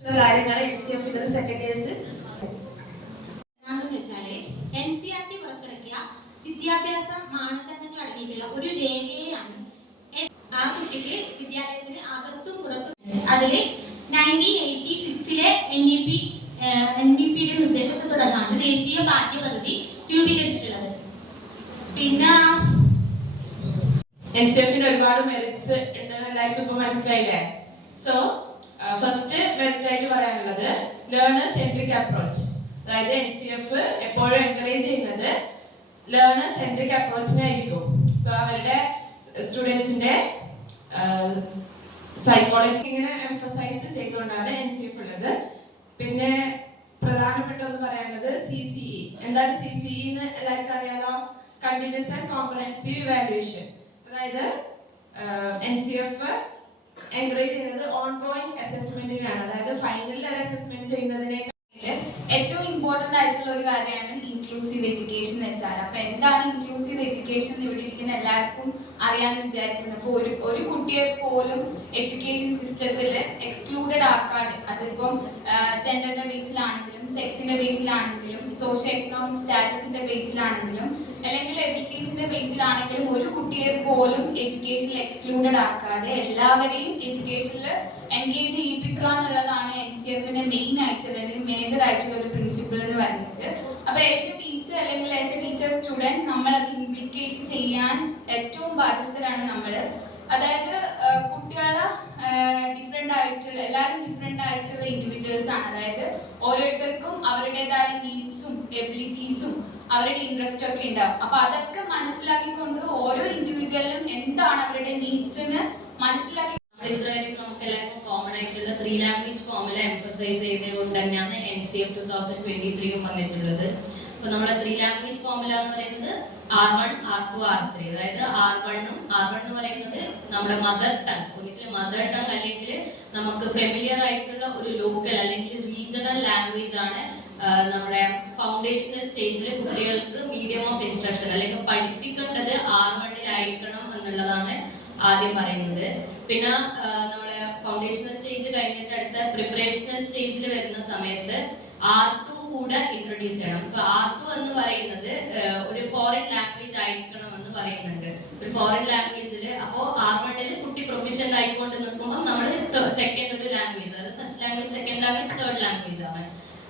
കാര്യങ്ങൾ NCF സെക്രട്ടേറിയസ് NCERT പുറത്തിറക്കിയ വിദ്യാഭ്യാസ മാനദണ്ഡങ്ങൾ അടങ്ങിയിട്ടുള്ള ഒരു രേഖയാണ് ആ കുട്ടിക്ക് വിദ്യാലയത്തിന് അകത്തും പുറത്തും. അതിൽ 1986-ലെ NEP-യുടെ നിർദ്ദേശത്തെ തുടർന്നാണ് ദേശീയ പാഠ്യപദ്ധതി രൂപീകരിച്ചിട്ടുള്ളത്. പിന്നെ NCF-ന് ഒരുപാട് മെറിറ്റ്സ് ഉണ്ടെന്ന് എല്ലാവർക്കും ഇപ്പൊ മനസ്സിലായില്ലേ? സോ ഫസ്റ്റ് മെറിറ്റ് ആയിട്ട് പറയാനുള്ളത് ലേണർ സെൻട്രിക് അപ്രോച്ച്. അതായത് NCF എപ്പോഴും എൻകറേജ് ചെയ്യുന്നത് ലേണർ സെൻട്രിക് അപ്രോച്ചിനായിരിക്കും. സോ അവരുടെ സ്റ്റുഡൻസിന്റെ സൈക്കോളജി ഇങ്ങനെ എംഫസൈസ് ചെയ്തുകൊണ്ടാണ് NCF ഉള്ളത്. പിന്നെ പ്രധാനപ്പെട്ട ഒന്ന് പറയാനുള്ളത് CCE. എന്താണ് CCE എന്ന് എല്ലാവർക്കും അറിയാലോ? Continuous and comprehensive evaluation. അതായത് NCF എൻകറേജ് ചെയ്യുന്നത് ഓൺഗോയിങ് അസസ്മെന്റിനാണ്. അതായത് ഫൈനലിൽ ഒരു അസസ്മെന്റ് ചെയ്യുന്നതിനെ ഏറ്റവും ഇമ്പോർട്ടന്റ് ആയിട്ടുള്ള ഒരു കാര്യമാണ് ഇൻക്ലൂസീവ് എഡ്യൂക്കേഷൻ എന്ന് വെച്ചാൽ. അപ്പൊ എന്താണ് ഇൻക്ലൂസീവ് എഡ്യൂക്കേഷൻ ഇവിടെ ഇരിക്കുന്ന എല്ലാവർക്കും അറിയാമെന്ന് വിചാരിക്കുന്നു. അപ്പോൾ ഒരു കുട്ടിയെ പോലും എഡ്യൂക്കേഷൻ സിസ്റ്റത്തിൽ എക്സ്ക്ലൂഡഡ് ആക്കാതെ, അതിപ്പം ജെൻഡറിന്റെ ബേസിലാണെങ്കിലും സെക്സിന്റെ ബേസിലാണെങ്കിലും സോഷ്യോ എക്കണോമിക് സ്റ്റാറ്റസിന്റെ ബേസിലാണെങ്കിലും അല്ലെങ്കിൽ എബിലിറ്റീസിന്റെ ബേസിലാണെങ്കിലും ഒരു കുട്ടിയെ പോലും എഡ്യൂക്കേഷനിൽ എക്സ്ക്ലൂഡഡ് ആക്കാതെ എല്ലാവരെയും എഡ്യൂക്കേഷനിൽ എൻഗേജ് ചെയ്യിപ്പിക്കുക എന്നുള്ളതാണ് NCF-ന്റെ മെയിൻ ആയിട്ടുള്ള അല്ലെങ്കിൽ മേജർ ആയിട്ടുള്ള ഒരു പ്രിൻസിപ്പിൾ എന്ന് പറയുന്നത്. അപ്പൊ ആസ് എ ടീച്ചർ അല്ലെങ്കിൽ ആസ് എ ടീച്ചർ സ്റ്റുഡന്റ് നമ്മൾ അത് ഇംപ്ലിക്കേറ്റ് ചെയ്യാൻ ഏറ്റവും ബാധ്യസ്ഥരാണ് നമ്മൾ. അതായത് കുട്ടികളെ എല്ലാവരും ഡിഫറെന്റ് ആയിട്ടുള്ള ഇൻഡിവിജ്വൽസ് ആണ്. അതായത് ഓരോരുത്തർക്കും അവരുടേതായ നീഡ്സും എബിലിറ്റീസും അവരുടെ ഇൻട്രസ്റ്റ് ഒക്കെ ഉണ്ടാവും. അപ്പൊ അതൊക്കെ മനസ്സിലാക്കിക്കൊണ്ട് ഓരോ ഇൻഡിവിജ്വലിനും എന്താണ് അവരുടെ നീഡ്സ് എന്ന് മനസ്സിലാക്കി ഇത്രവരെയും നമുക്ക് എല്ലാവർക്കും കോമൺ ആയിട്ടുള്ള 3 ലാംഗ്വേജ് ഫോമുല എംഫസൈസ് ചെയ്തുകൊണ്ട് തന്നെയാണ് NCF 2023 വന്നിട്ടുള്ളത്. അപ്പൊ നമ്മുടെ 3 ലാംഗ്വേജ് ഫോമുല എന്ന് പറയുന്നത് R1, R2, R3. അതായത് R1 എന്ന് പറയുന്നത് നമ്മുടെ മദർ ടങ്, ഒന്നിക്കലും മദർ ടങ് അല്ലെങ്കിൽ നമുക്ക് ഫെമിലിയർ ആയിട്ടുള്ള ഒരു ലോക്കൽ അല്ലെങ്കിൽ റീജിയണൽ ലാംഗ്വേജ് ആണ്. നമ്മുടെ ഫൗണ്ടേഷണൽ സ്റ്റേജിൽ കുട്ടികൾക്ക് മീഡിയം ഓഫ് ഇൻസ്ട്രക്ഷൻ അല്ലെങ്കിൽ പഠിപ്പിക്കേണ്ടത് R1-ലായിരിക്കണം എന്നുള്ളതാണ് ആദ്യം പറയുന്നത്. പിന്നെ നമ്മുടെ ഫൗണ്ടേഷണൽ സ്റ്റേജ് കഴിഞ്ഞിട്ട് അടുത്ത പ്രിപ്പറേഷണൽ സ്റ്റേജിൽ വരുന്ന സമയത്ത് R2 കൂടെ ഇൻട്രൊഡ്യൂസ് ചെയ്യണം. ഇപ്പൊ R2 എന്ന് പറയുന്നത് ഒരു ഫോറിൻ ലാംഗ്വേജ് ആയിരിക്കണം എന്ന് പറയുന്നുണ്ട്. ഒരു ഫോറിൻ ലാംഗ്വേജിൽ അപ്പോൾ R1-ൽ കുട്ടി പ്രൊഫഷണൽ ആയിക്കൊണ്ട് നിൽക്കുമ്പോൾ നമ്മൾ സെക്കൻഡ് ഒരു ലാംഗ്വേജ്, അതായത് first language, second language, third language ആണ്.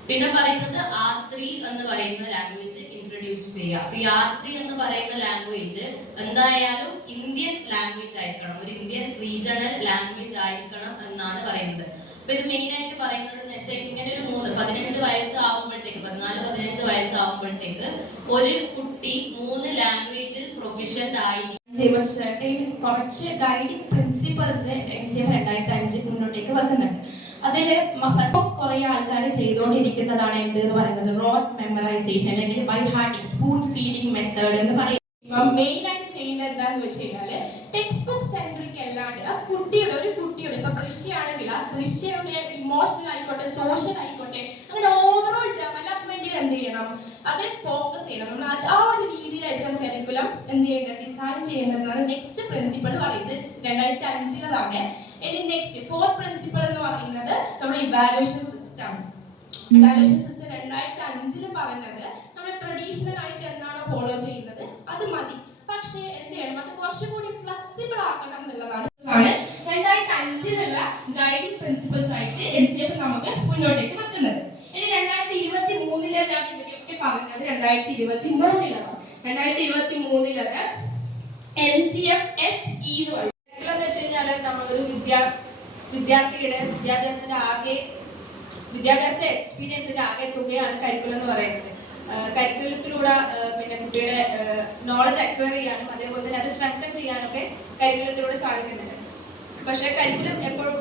പിന്നെ പറയുന്നത് R3 എന്ന് പറയുന്ന ലാംഗ്വേജ് ഇൻട്രൊഡ്യൂസ് ചെയ്യുക. അപ്പൊ ഈ R3 എന്ന് പറയുന്ന ലാംഗ്വേജ് എന്തായാലും ഇന്ത്യൻ ലാംഗ്വേജ് ആയിരിക്കണം, ഒരു ഇന്ത്യൻ റീജിയണൽ ലാംഗ്വേജ് ആയിരിക്കണം എന്നാണ് പറയുന്നത്. അപ്പൊ ഇത് മെയിൻ ആയിട്ട് പറയുന്നത് എന്ന് വെച്ചാൽ ഇങ്ങനെ ഒരു 15 വയസ്സാവുമ്പോഴത്തേക്ക് 14-15 വയസ്സാവുമ്പോഴത്തേക്ക് ഒരു കുട്ടി 3 ലാംഗ്വേജിൽ പ്രൊഫിഷ്യന്റ് ആയിരിക്കും. കുറച്ച് ഗൈഡിങ് പ്രിൻസിപ്പൾസ് NCF 2005 മുന്നോട്ടേക്ക് വെക്കുന്നുണ്ട്. അതിൽ കുറെ ആൾക്കാർ ചെയ്തുകൊണ്ടിരിക്കുന്നതാണ് എന്തെന്ന് പറയുന്നത് റോട്ട് മെമ്മറൈസേഷൻ അല്ലെങ്കിൽ ബൈ ഹാർട്ടിങ്, സ്പൂൺ ഫീഡിങ് മെത്തേഡ് എന്ന് പറയുന്നത്. മെയിൻ ആയിട്ട് ചെയ്യുന്നത് എന്താന്ന് വെച്ച് കഴിഞ്ഞാല് ടെക്സ്റ്റ് ബുക്ക് സെൻട്രിക് അല്ലാണ്ട് ആ ഒരു കുട്ടിയുടെ ഇപ്പൊ ദൃശ്യമാണെങ്കിൽ ആ ദൃശ്യയുടെ ഇമോഷണൽ ആയിക്കോട്ടെ, സോഷ്യൽ ആയിക്കോട്ടെ, അങ്ങനെ ഓവറോൾ ഡെവലപ്മെന്റിൽ എന്ത് ചെയ്യണം, അത് ഫോക്കസ് ചെയ്യണം. നമ്മൾ ആ ഒരു രീതിയിലായിരിക്കും കരിക്കുലം എന്ത് ചെയ്യേണ്ടത്, ഡിസൈൻ ചെയ്യുന്നതെന്നാണ് നെക്സ്റ്റ് പ്രിൻസിപ്പിൾ പറയുന്നത്. 2005-ലാണ്. ഇനി നെക്സ്റ്റ് 4th പ്രിൻസിപ്പിൾ എന്ന് പറയുന്നത് നമ്മുടെ ഇവാലുവേഷൻ സിസ്റ്റം. ഇവാലുവേഷൻ സിസ്റ്റം 2005-ൽ പറഞ്ഞത് നമ്മൾ ട്രഡീഷണൽ ആയിട്ട് എന്താണോ ഫോളോ ചെയ്യുന്നത് അത് മതി, പക്ഷേ എന്ത് ചെയ്യണം, അത് കുറച്ചുകൂടി ഫ്ലെക്സിബിൾ ആക്കണം എന്നുള്ളതാണ് 2005-ലുള്ള ഗൈഡിംഗ് പ്രിൻസിപ്പിൾസ് ആയിട്ട് NCF നമുക്ക് മുന്നോട്ടേക്ക് വെക്കുന്നത്. ഇനി 2023-ലാണ് ഇവരൊക്കെ പറഞ്ഞത്. 2023-ലാണ് 2023-ല് NCF SE എന്ന് പറയും. എന്ന് വെച്ച് കഴിഞ്ഞാൽ നമ്മളൊരു വിദ്യാർത്ഥിയുടെ വിദ്യാഭ്യാസ എക്സ്പീരിയൻസിന്റെ ആകെ തുകയാണ് കരിക്കുലം എന്ന് പറയുന്നത്. കരിക്കുലത്തിലൂടെ പിന്നെ കുട്ടിയുടെ നോളജ് അക്വയർ ചെയ്യാനും അതേപോലെ തന്നെ അത് സ്ട്രെങ്തൻ ചെയ്യാനൊക്കെ കരിക്കുലത്തിലൂടെ സാധിക്കുന്നുണ്ട്. പക്ഷെ കരിക്കുലം എപ്പോഴും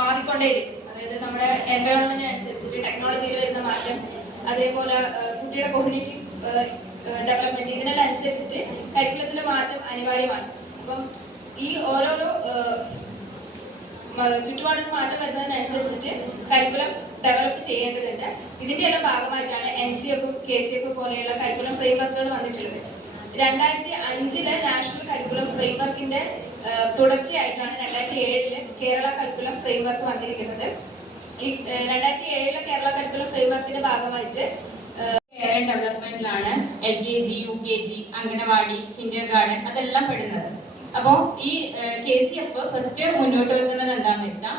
മാറിക്കൊണ്ടേയിരിക്കും. അതായത് നമ്മുടെ എൻവയോൺമെന്റിനനുസരിച്ചിട്ട് ടെക്നോളജിയിൽ വരുന്ന മാറ്റം, അതേപോലെ കുട്ടിയുടെ കോഗ്നിറ്റീവ് ഡെവലപ്മെന്റ്, ഇതിനെല്ലാം അനുസരിച്ചിട്ട് കരിക്കുലത്തിന്റെ മാറ്റം അനിവാര്യമാണ്. അപ്പം ഈ ഓരോരോ ചുറ്റുപാടിന് മാറ്റം വരുന്നതിനനുസരിച്ചിട്ട് കരിക്കുലം ഡെവലപ്പ് ചെയ്യേണ്ടതുണ്ട്. ഇതിന്റെ എല്ലാം ഭാഗമായിട്ടാണ് NCF, KCF പോലെയുള്ള കരിക്കുലം ഫ്രെയിംവർക്കുകൾ വന്നിട്ടുള്ളത്. 2005-ലെ നാഷണൽ കരിക്കുലം ഫ്രെയിംവർക്കിന്റെ തുടർച്ചയായിട്ടാണ് 2007-ലെ കേരള കരിക്കുലം ഫ്രെയിംവർക്ക് വന്നിരിക്കുന്നത്. ഈ 2007 കേരള കരിക്കുലം ഫ്രെയിംവർക്കിന്റെ ഭാഗമായിട്ട് കെയർ ആൻഡ് ഡെവലപ്മെന്റിലാണ് LKG, UKG, anganwadi, kindergarten അതെല്ലാം പെടുന്നത്. അപ്പോൾ ഈ KCF ഫസ്റ്റ് മുന്നോട്ട് വെക്കുന്നത് എന്താണെന്ന് വെച്ചാൽ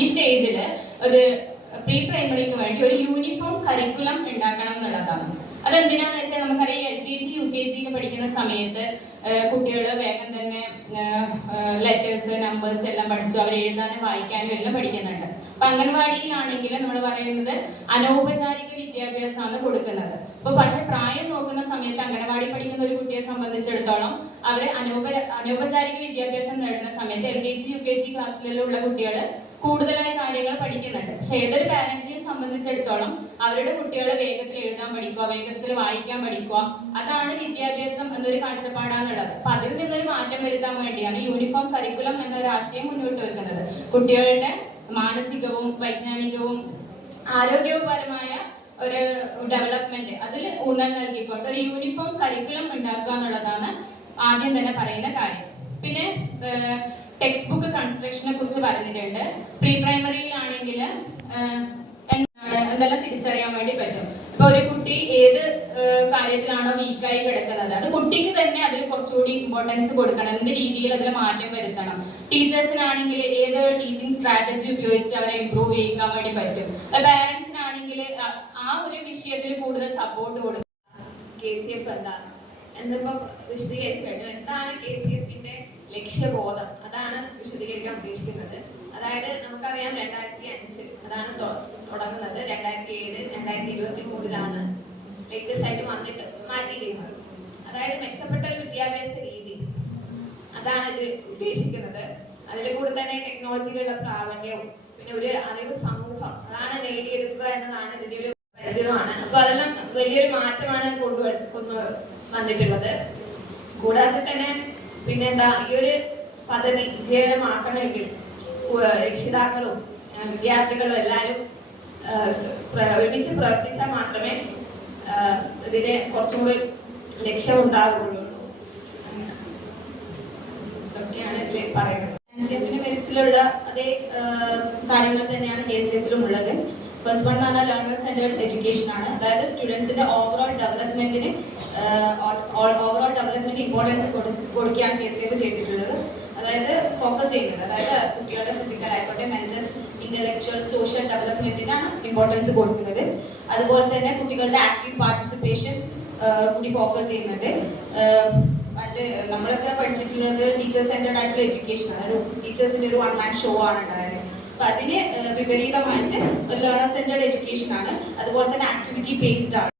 ഈ സ്റ്റേജിൽ ഒരു പ്രീ പ്രൈമറിക്ക് വേണ്ടി ഒരു യൂണിഫോം കരിക്കുലം ഉണ്ടാക്കണം എന്നുള്ളതാണ്. അതെന്തിനാന്ന് വെച്ചാൽ നമുക്കറിയാം LKG, UKG ഒക്കെ പഠിക്കുന്ന സമയത്ത് കുട്ടികൾ വേഗം തന്നെ ലെറ്റേഴ്സ്, നമ്പേഴ്സ് എല്ലാം പഠിച്ചു, അവർ എഴുതാനും വായിക്കാനും എല്ലാം പഠിക്കുന്നുണ്ട്. അപ്പൊ അംഗൻവാടിയിലാണെങ്കിൽ നമ്മൾ പറയുന്നത് അനൗപചാരിക വിദ്യാഭ്യാസമാണ് കൊടുക്കുന്നത്. അപ്പൊ പക്ഷെ പ്രായം നോക്കുന്ന സമയത്ത് അംഗനവാടി പഠിക്കുന്ന ഒരു കുട്ടിയെ സംബന്ധിച്ചിടത്തോളം അവര് അനൗപചാരിക വിദ്യാഭ്യാസം നേടുന്ന സമയത്ത് LKG, UKG ക്ലാസ്സിലുള്ള കുട്ടികൾ കൂടുതലായി കാര്യങ്ങൾ പഠിക്കുന്നുണ്ട്. പക്ഷെ ഏതൊരു പാരന്റിനെ സംബന്ധിച്ചിടത്തോളം അവരുടെ കുട്ടികളെ വേഗത്തിൽ എഴുതാൻ പഠിക്കുക, വേഗത്തിൽ വായിക്കാൻ പഠിക്കുക, അതാണ് വിദ്യാഭ്യാസം എന്നൊരു കാഴ്ചപ്പാടാന്നുള്ളത്. അപ്പൊ അതിൽ നിന്നൊരു മാറ്റം വരുത്താൻ വേണ്ടിയാണ് യൂണിഫോം കരിക്കുലം എന്നൊരു ആശയം മുന്നോട്ട് വെക്കുന്നത്. കുട്ടികളുടെ മാനസികവും വൈജ്ഞാനികവും ആരോഗ്യപരമായ ഒരു ഡെവലപ്മെന്റ് അതിൽ ഊന്നൽ നൽകിക്കൊണ്ട് ഒരു യൂണിഫോം കരിക്കുലം ഉണ്ടാക്കുക എന്നുള്ളതാണ് ആദ്യം തന്നെ പറയുന്ന കാര്യം. പിന്നെ ടെക്സ്റ്റ് ബുക്ക് കൺസ്ട്രക്ഷനെ കുറിച്ച് പറഞ്ഞിട്ടുണ്ട്. പ്രീ പ്രൈമറിയിലാണെങ്കിൽ എന്തെല്ലാം തിരിച്ചറിയാൻ വേണ്ടി പറ്റും. ഇപ്പൊ ഒരു കുട്ടി ഏത് കാര്യത്തിലാണോ വീക്കായി കിടക്കുന്നത് അത് കുട്ടിക്ക് തന്നെ അതിൽ കുറച്ചുകൂടി ഇമ്പോർട്ടൻസ് കൊടുക്കണം, എന്ത് രീതിയിൽ അതിൽ മാറ്റം വരുത്തണം. ടീച്ചേഴ്സിനാണെങ്കിൽ ഏത് ടീച്ചിങ് സ്ട്രാറ്റജി ഉപയോഗിച്ച് അവരെ ഇമ്പ്രൂവ് ചെയ്യിക്കാൻ വേണ്ടി പറ്റും. പാരന്റ്സിനാണെങ്കിൽ ആ ഒരു വിഷയത്തിൽ കൂടുതൽ സപ്പോർട്ട് കൊടുക്കും. KCF എന്താണ് എന്നിപ്പോ വിശദീകരിച്ചു കഴിഞ്ഞു. എന്താണ് KCFന്റെ ലക്ഷ്യബോധം, അതാണ് വിശദീകരിക്കാൻ ഉദ്ദേശിക്കുന്നത്. അതായത് നമുക്കറിയാം 2005 അതാണ് തുടങ്ങുന്നത്. 2007, 2023 ലേറ്റസ്റ്റ് ആയിട്ട് മാറ്റിയിരിക്കുന്നത്. അതായത് മെച്ചപ്പെട്ട ഒരു വിദ്യാഭ്യാസ രീതി, അതാണ് ഇത് ഉദ്ദേശിക്കുന്നത്. അതിൽ കൂടെ തന്നെ ടെക്നോളജിയിലുള്ള പ്രാവീണ്യവും പിന്നെ ഒരു അറിവ് സമൂഹം അതാണ് നേടിയെടുക്കുക എന്നതാണ് ഇതിന്റെ ഒരു പരിചയമാണ്. അപ്പൊ അതെല്ലാം വലിയൊരു മാറ്റമാണ് കൊണ്ടുവന്നിട്ടുള്ളത്. കൂടാതെ തന്നെ പിന്നെന്താ, ഈ ഒരു പദ്ധതി വിജയകരമാക്കണമെങ്കിൽ രക്ഷിതാക്കളും വിദ്യാർത്ഥികളും എല്ലാവരും ഒരുമിച്ച് പ്രവർത്തിച്ചാൽ മാത്രമേ ഇതിന് കുറച്ചും കൂടി ലക്ഷ്യമുണ്ടാകുള്ളൂ. ഇതൊക്കെയാണ് ഇതിൽ പറയുന്നത്. NCF മെറിറ്റ്സിലുള്ള അതേ കാര്യങ്ങൾ തന്നെയാണ് KCF ഉള്ളത്. ഫസ്റ്റ് വൺ എന്ന് പറഞ്ഞാൽ ലേണർ സെന്റേർഡ് എഡ്യൂക്കേഷൻ ആണ്. അതായത് സ്റ്റുഡൻസിന്റെ ഓവറോൾ ഡെവലപ്മെന്റിന് ഇമ്പോർട്ടൻസ് കൊടുക്കുകയാണ് KCF ചെയ്തിട്ടുള്ളത്. അതായത് ഫോക്കസ് ചെയ്യുന്നത്, അതായത് കുട്ടികളുടെ ഫിസിക്കൽ ആയിക്കോട്ടെ, മെന്റൽ, ഇന്റലക്ച്വൽ, സോഷ്യൽ ഡെവലപ്മെന്റിനാണ് ഇമ്പോർട്ടൻസ് കൊടുക്കുന്നത്. അതുപോലെ തന്നെ കുട്ടികളുടെ ആക്റ്റീവ് പാർട്ടിസിപ്പേഷൻ കൂടി ഫോക്കസ് ചെയ്യുന്നുണ്ട്. പണ്ട് നമ്മളൊക്കെ പഠിച്ചിട്ടുള്ളത് ടീച്ചർ സെന്റേർഡ് ആയിട്ടുള്ള എഡ്യൂക്കേഷൻ ആണ്. ഒരു ടീച്ചേഴ്സിന്റെ ഒരു 1 man ഷോ ആണ് ഉണ്ടായത്. അപ്പൊ അതിന് വിപരീതമായിട്ട് ഒരു ലേണർ സെന്റേർഡ് എഡ്യൂക്കേഷൻ ആണ്. അതുപോലെ തന്നെ ആക്ടിവിറ്റി ബേസ്ഡ് ആണ്.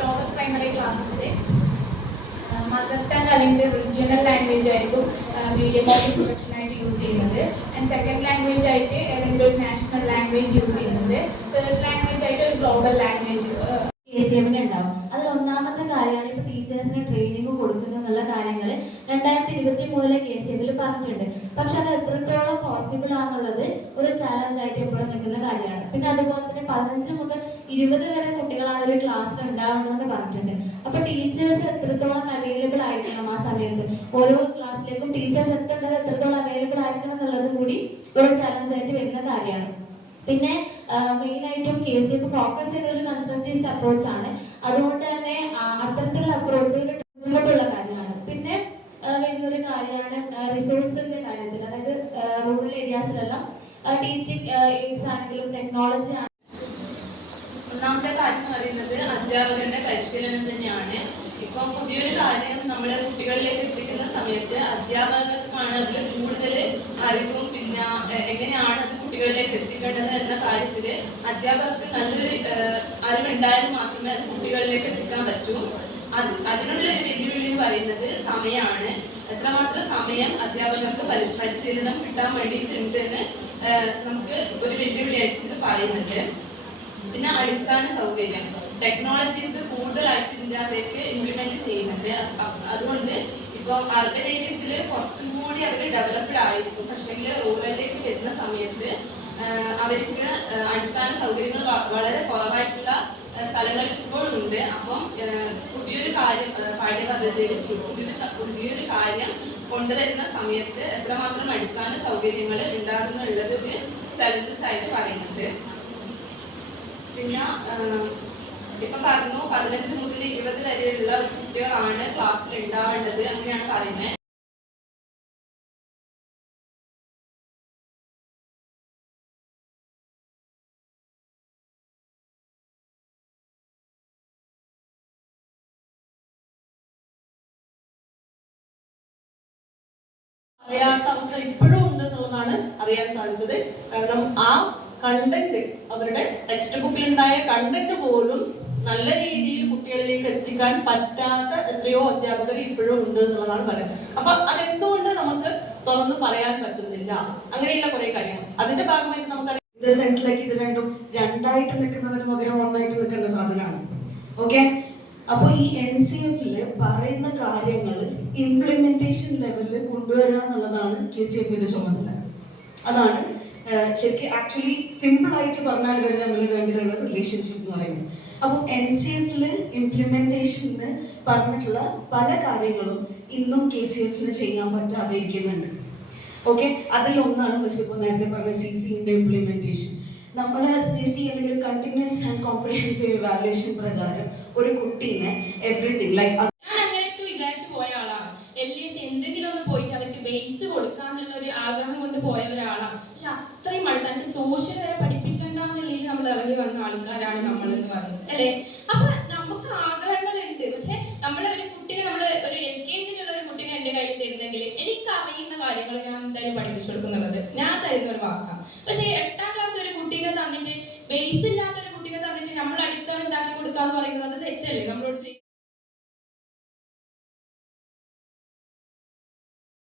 ലോവർ പ്രൈമറി ക്ലാസ്സസിൽ മദർ ടങ് അല്ലെങ്കിൽ റീജിയണൽ ലാംഗ്വേജ് ആയിരിക്കും മീഡിയം ഓഫ് ഇൻസ്ട്രക്ഷൻ ആയിട്ട് യൂസ് ചെയ്യുന്നത്. ആൻഡ് സെക്കൻഡ് ലാംഗ്വേജ് ആയിട്ട് ഏതെങ്കിലും ഒരു നാഷണൽ ലാംഗ്വേജ് യൂസ് ചെയ്യുന്നത്. തേർഡ് ലാംഗ്വേജ് ആയിട്ട് ഒരു ഗ്ലോബൽ ലാംഗ്വേജ് KCF ഉണ്ടാവും. അതിൽ ഒന്നാമത്തെ കാര്യമാണ് ഇപ്പോൾ ടീച്ചേഴ്സിന് ട്രെയിനിങ് കൊടുക്കുന്നത് എന്നുള്ള കാര്യങ്ങൾ 2023 KCF പറഞ്ഞിട്ടുണ്ട്. പക്ഷെ അത് എത്രത്തോളം പോസിബിൾ ആണെന്നുള്ളത് ഒരു ചാലഞ്ച് ആയിട്ട് എപ്പോഴും നിൽക്കുന്ന കാര്യമാണ്. പിന്നെ അതുപോലെ തന്നെ 15 മുതൽ 20 വരെ കുട്ടികളാണ് ഒരു ക്ലാസ്സിൽ ഉണ്ടാവുന്നതെന്ന് പറഞ്ഞിട്ടുണ്ട്. അപ്പൊ ടീച്ചേഴ്സ് എത്രത്തോളം അവൈലബിൾ ആയിരിക്കണം ആ സമയത്ത്, ഓരോ ക്ലാസ്സിലേക്കും ടീച്ചേഴ്സ് എത്തേണ്ടത് എത്രത്തോളം അവൈലബിൾ ആയിരിക്കണം എന്നുള്ളത് കൂടി ഒരു ചാലഞ്ച് ആയിട്ട് വരുന്ന കാര്യമാണ്. പിന്നെ മെയിനായിട്ടും KCF ഫോക്കസ് ചെയ്യുന്ന ഒരു കൺസ്ട്രക്റ്റീവ് അപ്രോച്ച് ആണ്. അതുകൊണ്ട് തന്നെ അത്തരത്തിലുള്ള അപ്രോച്ചുകൾ മുന്നോട്ടുള്ള കാര്യമാണ്. പിന്നെ വരുന്നൊരു കാര്യമാണ് റിസോഴ്സിന്റെ കാര്യത്തിൽ, അതായത് റൂറൽ ഏരിയാസിലെല്ലാം ടീച്ചിങ് എയ്ഡ്സ് ആണെങ്കിലും ടെക്നോളജി ആണ്. ഒന്നാമത്തെ കാര്യം എന്ന് പറയുന്നത് അധ്യാപകരുടെ പരിശീലനം തന്നെയാണ്. ഇപ്പം പുതിയൊരു കാര്യം നമ്മൾ കുട്ടികളിലേക്ക് എത്തിക്കുന്ന സമയത്ത് അധ്യാപകർക്കാണ് അതിൽ കൂടുതൽ അറിവും പിന്നെ എങ്ങനെയാണ് അത് കുട്ടികളിലേക്ക് എത്തിക്കേണ്ടത് എന്ന കാര്യത്തിൽ അധ്യാപകർക്ക് നല്ലൊരു അറിവുണ്ടായാൽ മാത്രമേ അത് കുട്ടികളിലേക്ക് എത്തിക്കാൻ പറ്റൂ. അതിനുള്ളൊരു വെല്ലുവിളി എന്ന് പറയുന്നത് സമയമാണ്. എത്രമാത്രം സമയം അധ്യാപകർക്ക് പരിശീലനം കിട്ടാൻ വേണ്ടിയിട്ടുണ്ട് എന്ന് നമുക്ക് ഒരു വെല്ലുവിളിയായിട്ട് ഇത് പറയുന്നുണ്ട്. പിന്നെ അടിസ്ഥാന സൗകര്യം, ടെക്നോളജീസ് കൂടുതലായിട്ട് ഇതിനകത്തേക്ക് ഇംപ്ലിമെന്റ് ചെയ്യുന്നുണ്ട്. അതുകൊണ്ട് ഇപ്പം അർബൻ ഏരിയസിൽ കുറച്ചും കൂടി അവർ ഡെവലപ്ഡ് ആയിരിക്കും. പക്ഷേങ്കിൽ റൂറലിലേക്ക് വരുന്ന സമയത്ത് അവർക്ക് അടിസ്ഥാന സൗകര്യങ്ങൾ വളരെ കുറവായിട്ടുള്ള സ്ഥലങ്ങൾ ഇപ്പോഴുണ്ട്. അപ്പം പുതിയൊരു കാര്യം പാഠ്യപദ്ധതിയിൽ പുതിയൊരു കാര്യം കൊണ്ടുവരുന്ന സമയത്ത് എത്രമാത്രം അടിസ്ഥാന സൗകര്യങ്ങൾ ഉണ്ടാകുന്നുള്ളത് ഒരു ചലഞ്ചസ് ആയിട്ട് പറയുന്നുണ്ട്. പിന്നെ ഇപ്പം പറഞ്ഞു 15 മുതൽ 20 വരെയുള്ള കുട്ടികളാണ് ക്ലാസ്സിൽ ഉണ്ടാവേണ്ടത്, അങ്ങനെയാണ് പറയുന്നത്. അറിയാത്ത അവസ്ഥ ഇപ്പോഴും ഉണ്ട് എന്നുള്ളതാണ് അറിയാൻ സാധിച്ചത്. കാരണം ആ കണ്ടന്റ്, അവരുടെ ടെക്സ്റ്റ് ബുക്കിൽ ഉണ്ടായ കണ്ടന്റ് പോലും നല്ല രീതിയിൽ കുട്ടികളിലേക്ക് എത്തിക്കാൻ പറ്റാത്ത എത്രയോ അധ്യാപകർ ഇപ്പോഴും ഉണ്ട് എന്നുള്ളതാണ് പറയുന്നത്. അപ്പൊ അതെന്തുകൊണ്ട് നമുക്ക് തുറന്ന് പറയാൻ പറ്റുന്നില്ല, അങ്ങനെയുള്ള കുറെ കാര്യങ്ങൾ അതിന്റെ ഭാഗമായിട്ട് നമുക്കറിയാം. ഇൻ ദ സെൻസിലേക്ക് ഇത് രണ്ടും രണ്ടായിട്ട് നിൽക്കുന്നതിന് പകരം ഒന്നായിട്ട് നിൽക്കേണ്ട സാധനമാണ്. ഓക്കെ, അപ്പോൾ ഈ NCF-ൽ പറയുന്ന കാര്യങ്ങൾ ഇംപ്ലിമെന്റേഷൻ ലെവലിൽ കൊണ്ടുവരിക എന്നുള്ളതാണ് KCF-ന്റെ ചുമതല. അതാണ് ശരിക്കും ആക്ച്വലി സിമ്പിൾ ആയിട്ട് പറഞ്ഞാൽ ഇവർ തമ്മിൽ രണ്ടിലുള്ള റിലേഷൻഷിപ്പ് എന്ന് പറയുന്നത്. അപ്പോൾ NCF-ൽ ഇംപ്ലിമെന്റേഷന് പറഞ്ഞിട്ടുള്ള പല കാര്യങ്ങളും ഇന്നും KCF-ന് ചെയ്യാൻ പറ്റാതെ ഇരിക്കുന്നുണ്ട്. ഓക്കെ, അതിലൊന്നാണ് മിസ് ഇപ്പോൾ നേരത്തെ പറഞ്ഞ CC-ന്റെ ഇംപ്ലിമെന്റേഷൻ. നമ്മൾ CC അല്ലെങ്കിൽ കണ്ടിന്യൂസ് ആൻഡ് കോംപ്രിഹെൻസീവ് ഇവാലുവേഷൻ പ്രകാരം ഒരു കുട്ടീനെ എവറിത്തിങ് ലൈക്ക് ഞാൻ അങ്ങനെയൊക്കെ വിചാരിച്ചു പോയ ആളാണ്. LAC എന്തെങ്കിലും ഒന്ന് പോയിട്ട് അവർക്ക് ബേസ് കൊടുക്കാന്നുള്ള ഒരു ആഗ്രഹം കൊണ്ട് പോയ ഒരാളാണ്. പക്ഷെ അത്രയും അടുത്ത് എനിക്ക് സോഷ്യൽ വരെ പഠിപ്പിക്കണ്ടെന്നുള്ളിൽ നമ്മൾ ഇറങ്ങി വന്ന ആൾക്കാരാണ് നമ്മൾ എന്ന് പറയുന്നത്, അല്ലേ? അപ്പൊ നമുക്ക് ആഗ്രഹങ്ങളുണ്ട്. പക്ഷെ നമ്മളെ ഒരു കുട്ടീനെ, നമ്മൾ ഒരു LKG-യിലുള്ള ഒരു കുട്ടീനെ എൻ്റെ കയ്യിൽ തരുന്നെങ്കിൽ എനിക്കറിയുന്ന കാര്യങ്ങൾ ഞാൻ എന്തായാലും പഠിപ്പിച്ചു കൊടുക്കുന്നുള്ളത് ഞാൻ തരുന്ന ഒരു വാക്കാണ്. പക്ഷെ 8ാം ക്ലാസ് ഒരു കുട്ടീനെ തന്നിട്ട്, ബേസ് ഇല്ലാത്ത ഒരു കുട്ടീനെ തന്നിട്ട് നമ്മൾ അടിത്തറ ഉണ്ടാക്കി കൊടുക്കാന്ന് പറയുന്നത് അത് തെറ്റല്ലേ നമ്മളോട് ചെയ്യും.